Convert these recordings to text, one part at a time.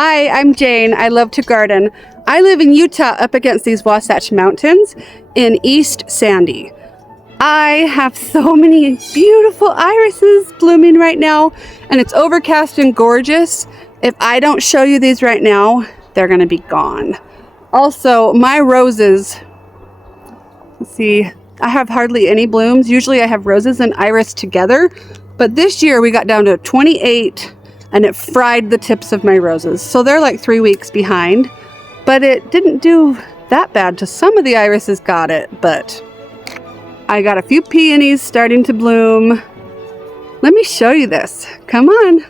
Hi, I'm Jane. I love to garden. I live in Utah up against these Wasatch Mountains in East Sandy. I have so many beautiful irises blooming right now, and it's overcast and gorgeous. If I don't show you these right now, they're gonna be gone. Also, my roses, let's see, I have hardly any blooms. Usually I have roses and iris together, but this year we got down to 28 and it fried the tips of my roses. So they're like 3 weeks behind, but it didn't do that bad to some of the irises got it, but I got a few peonies starting to bloom. Let me show you this. Come on.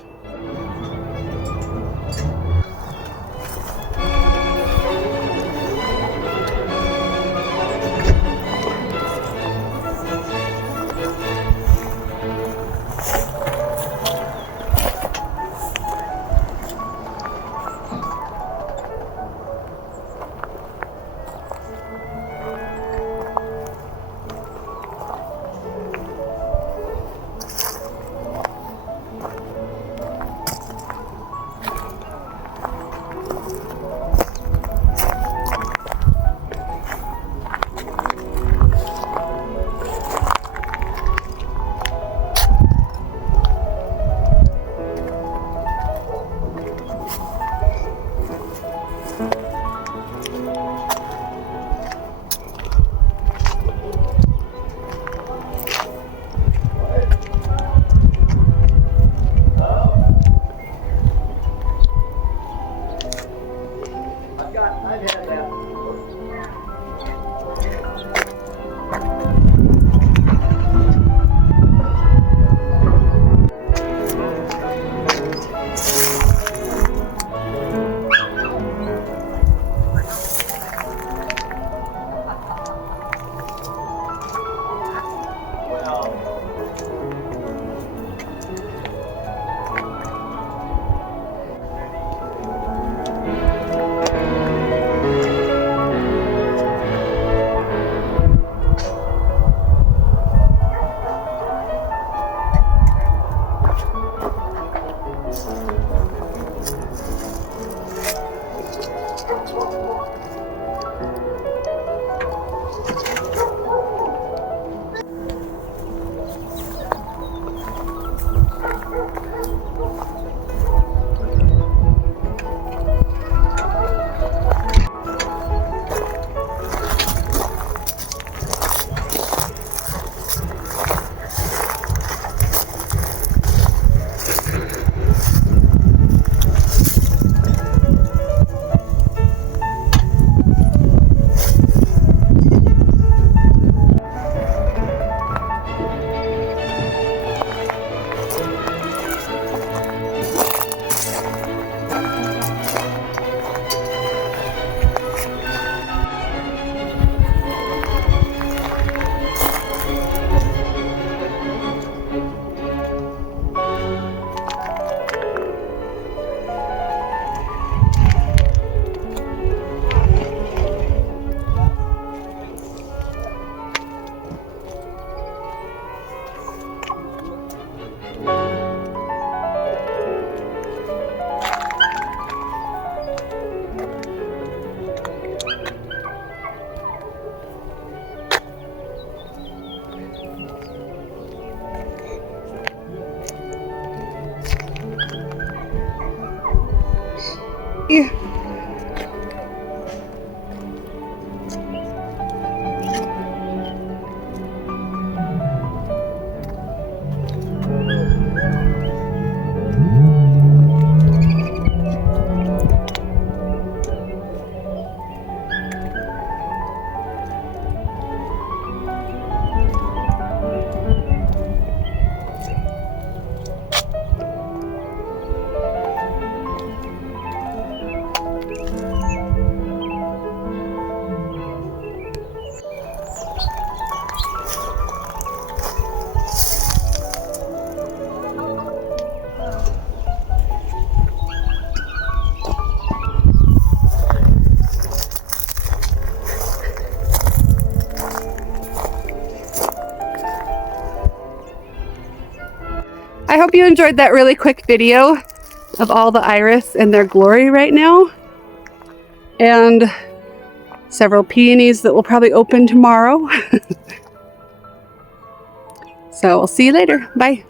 Yeah. I hope you enjoyed that really quick video. of all the iris in their glory right now. And several peonies that will probably open tomorrow. So we'll see you later. Bye.